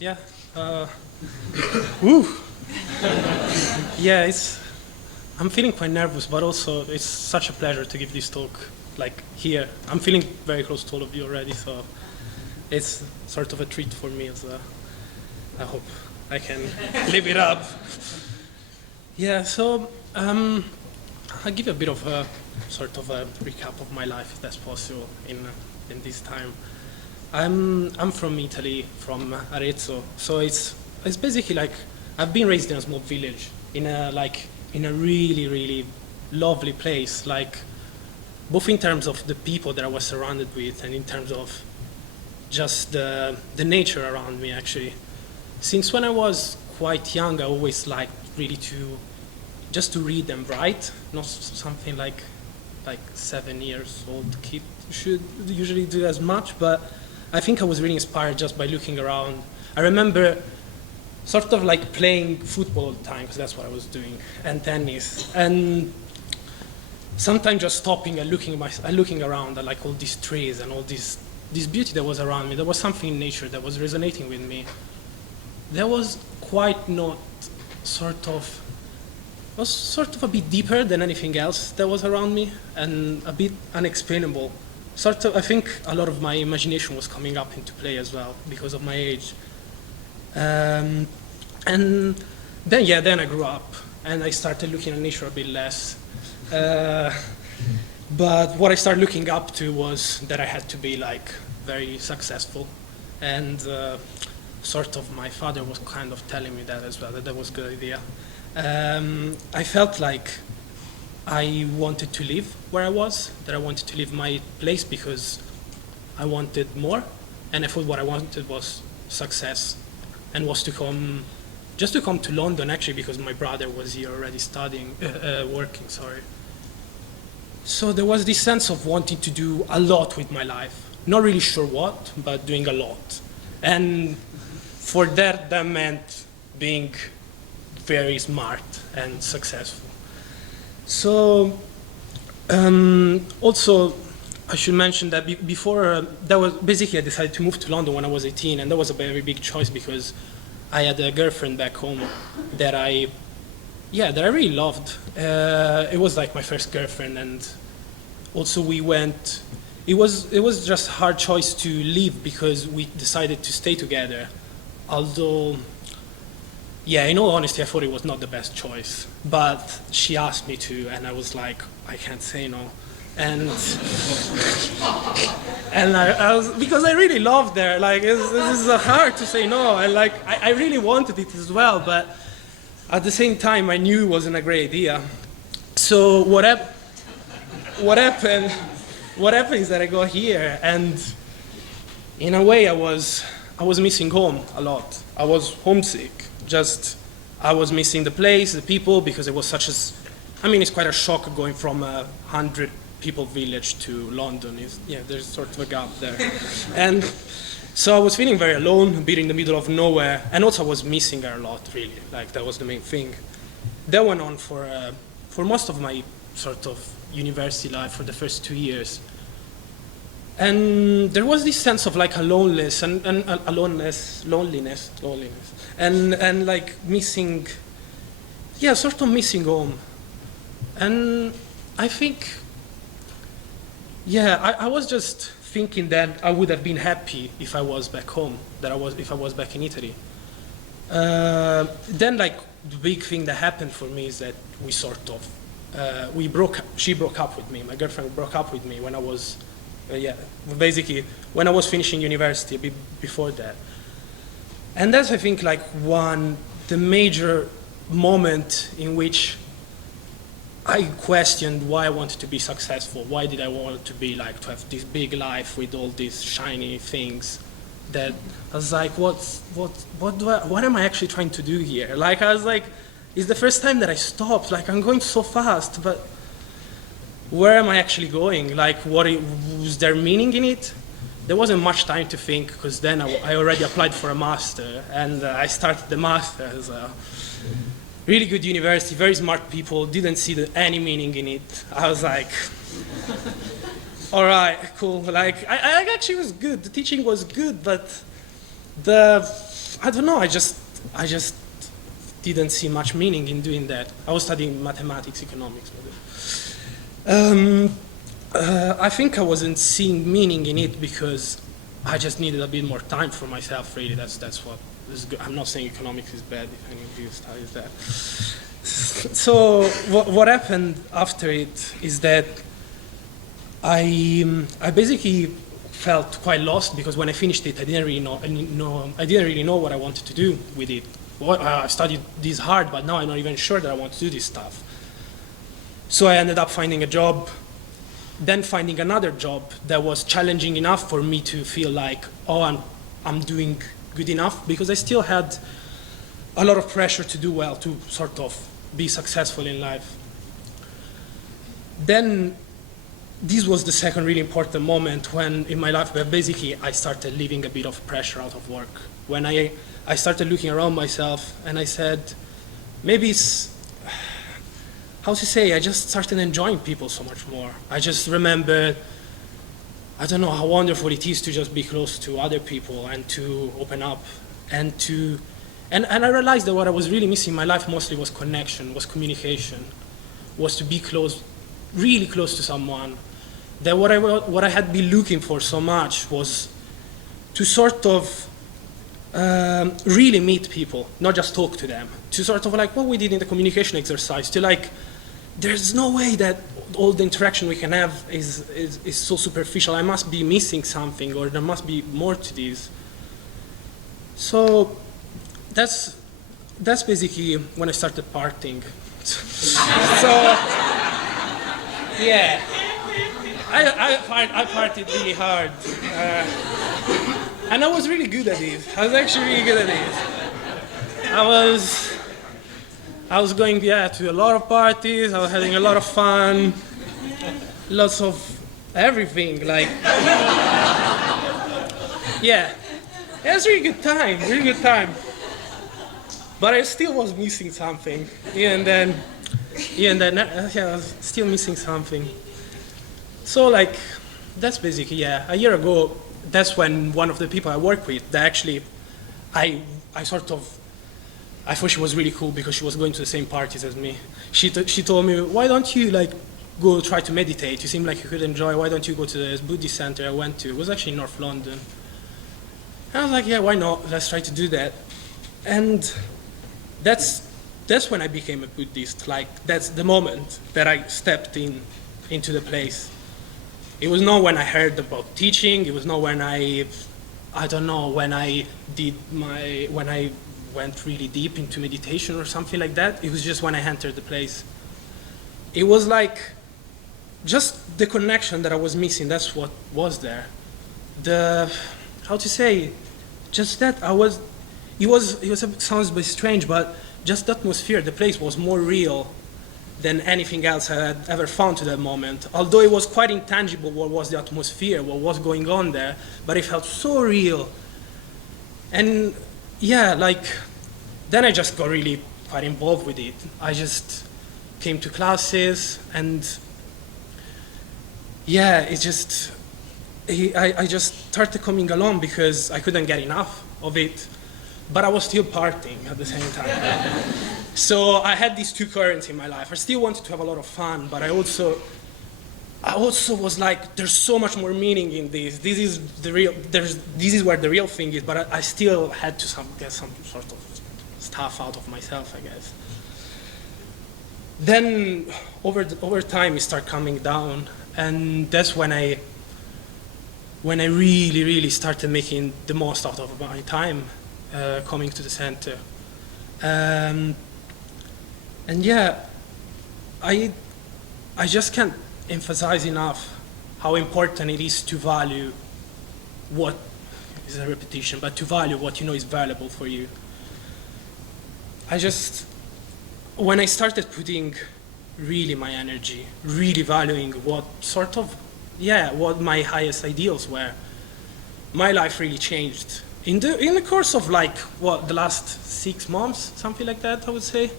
Yeah. Woo. Yeah, I'm feeling quite nervous, but also it's such a pleasure to give this talk, like here. I'm feeling very close to all of you already, so it's sort of a treat for me as well. I hope I can live it up. Yeah, so I'll give you a bit of a sort of a recap of my life, if that's possible, in this time. I'm from Italy, from Arezzo, so it's basically like I've been raised in a small village in a really lovely place, like both in terms of the people that I was surrounded with and in terms of just the nature around me. Actually, since when I was quite young, I always liked really to read and write, not something like 7 years old kid should usually do as much, but I think I was really inspired just by looking around. I remember sort of like playing football all the time, because that's what I was doing, and tennis, and sometimes just stopping and looking around at like all these trees and all this beauty that was around me. There was something in nature that was resonating with me. There was quite not was sort of a bit deeper than anything else that was around me, and a bit unexplainable. Sort of, I think a lot of my imagination was coming up into play as well because of my age. And then I grew up and I started looking at nature a bit less. But what I started looking up to was that I had to be like very successful, and sort of my father was kind of telling me that as well, that was a good idea. I felt like I wanted to live where I was, that I wanted to live my place because I wanted more, and I thought what I wanted was success, and was to come to London actually because my brother was here already studying, working, sorry. So there was this sense of wanting to do a lot with my life, not really sure what, but doing a lot. And for that meant being very smart and successful. So also I should mention that before that was basically I decided to move to London when I was 18, and that was a very big choice because I had a girlfriend back home that I really loved. It was like my first girlfriend, and also we went. It was just a hard choice to leave because we decided to stay together. Although, yeah, in all honesty, I thought it was not the best choice. But she asked me to, and I was like, I can't say no. And I was, because I really loved her. Like, this is hard to say no. And like, I really wanted it as well, but at the same time, I knew it wasn't a great idea. So what happened is that I got here, and in a way, I was missing home a lot. I was homesick. I was missing the place, the people, because it was it's quite a shock going from 100 people village to London. There's sort of a gap there. And so I was feeling very alone, a bit in the middle of nowhere, and also I was missing her a lot, really. Like, that was the main thing. That went on for most of my sort of university life, for the first 2 years. And there was this sense of like a loneliness and like missing, sort of missing home. And I think, I was just thinking that I would have been happy if I was back home, if I was back in Italy. Then like the big thing that happened for me is that she broke up with me. My girlfriend broke up with me when I was, basically when I was finishing university, a bit before that. And that's, I think, like the major moment in which I questioned why I wanted to be successful. Why did I want to be like, to have this big life with all these shiny things? That I was like, what am I actually trying to do here? Like, I was like, it's the first time that I stopped. Like, I'm going so fast, but where am I actually going? Like, was there meaning in it? There wasn't much time to think, because then I already applied for a master, and I started the master as a really good university, very smart people, didn't see any meaning in it. I was like, all right, cool. Like, I actually was good. The teaching was good, but I don't know, I just didn't see much meaning in doing that. I was studying mathematics, economics. I think I wasn't seeing meaning in it because I just needed a bit more time for myself, really. That's what is good. I'm not saying economics is bad, if any of you studies that. So what happened after it is that I basically felt quite lost because when I finished it, I didn't really know what I wanted to do with it. I studied this hard, but now I'm not even sure that I want to do this stuff. So I ended up finding a job, then finding another job that was challenging enough for me to feel like, oh, I'm doing good enough, because I still had a lot of pressure to do well, to sort of be successful in life. Then this was the second really important moment when in my life where basically I started leaving a bit of pressure out of work. When I started looking around myself and I said, maybe it's, how to say, I just started enjoying people so much more. I just remember, I don't know how wonderful it is to just be close to other people and to open up and to, and I realized that what I was really missing in my life mostly was connection, was communication, was to be close, really close to someone. That what I had been looking for so much was to sort of really meet people, not just talk to them. To sort of like what we did in the communication exercise, to like, there's no way that all the interaction we can have is so superficial. I must be missing something, or there must be more to this. So that's basically when I started partying. So yeah, I partied really hard, and I was really good at it. I was actually really good at it. I was going to a lot of parties. I was having a lot of fun, lots of everything. Like yeah, it was a really good time, really good time. But I still was missing something. And then I was still missing something. So like, that's basically, a year ago, that's when one of the people I work with, that actually, I thought she was really cool because she was going to the same parties as me. She told me, why don't you like go try to meditate? You seem like you could enjoy, why don't you go to the Buddhist center I went to? It was actually in North London. And I was like, yeah, why not? Let's try to do that. And that's when I became a Buddhist. Like, that's the moment that I stepped into the place. It was not when I heard about teaching. It was not when when I went really deep into meditation or something like that. It was just when I entered the place. It was like just the connection that I was missing. That's what was there. Just that it sounds a bit strange, but just the atmosphere, the place was more real than anything else I had ever found to that moment. Although it was quite intangible what was the atmosphere, what was going on there, but it felt so real. And yeah, like, then I just got really quite involved with it. I just came to classes and yeah, I just started coming along because I couldn't get enough of it, but I was still partying at the same time. So I had these two currents in my life. I still wanted to have a lot of fun, but I also was like, there's so much more meaning in this. This is where the real thing is, but I still had to get some sort of stuff out of myself, I guess. Then over time it started coming down, and that's when I really, really started making the most out of my time coming to the center. And yeah, I just can't emphasize enough how important it is to value what is a repetition, but to value what you know is valuable for you. When I started putting really my energy, really valuing what my highest ideals were, my life really changed. In the course of the last 6 months, something like that, I would say.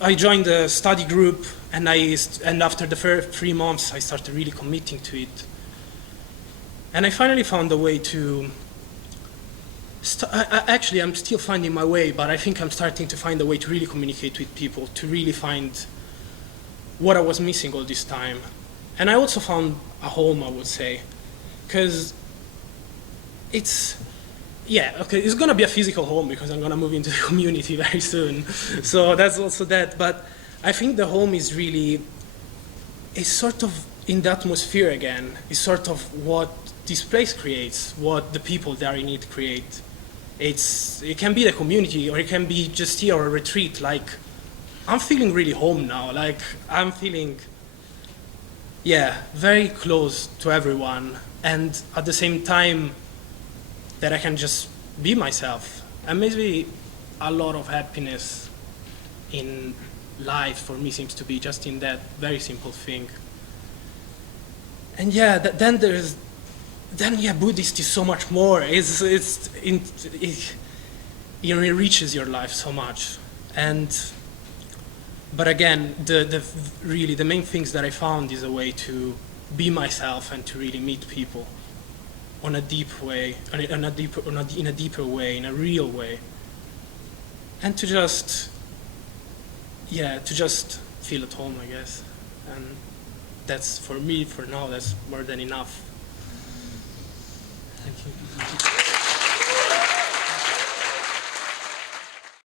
I joined a study group, and after the first 3 months, I started really committing to it. And I finally found a way to Actually, I'm still finding my way, but I think I'm starting to find a way to really communicate with people, to really find what I was missing all this time. And I also found a home, I would say, because it's, yeah, okay, it's gonna be a physical home because I'm gonna move into the community very soon. So that's also that, but I think the home is really, it's sort of in the atmosphere again. It's sort of what this place creates, what the people that are in it create. It can be the community, or it can be just here or a retreat. Like, I'm feeling really home now. Like, I'm feeling, yeah, very close to everyone. And at the same time, that I can just be myself. And maybe a lot of happiness in life for me seems to be just in that very simple thing. And yeah, then Buddhist is so much more. It enriches your life so much. But again, really the main things that I found is a way to be myself and to really meet people on a deep way, in a deeper way, in a real way, and to just feel at home, I guess. And that's, for me, for now, that's more than enough.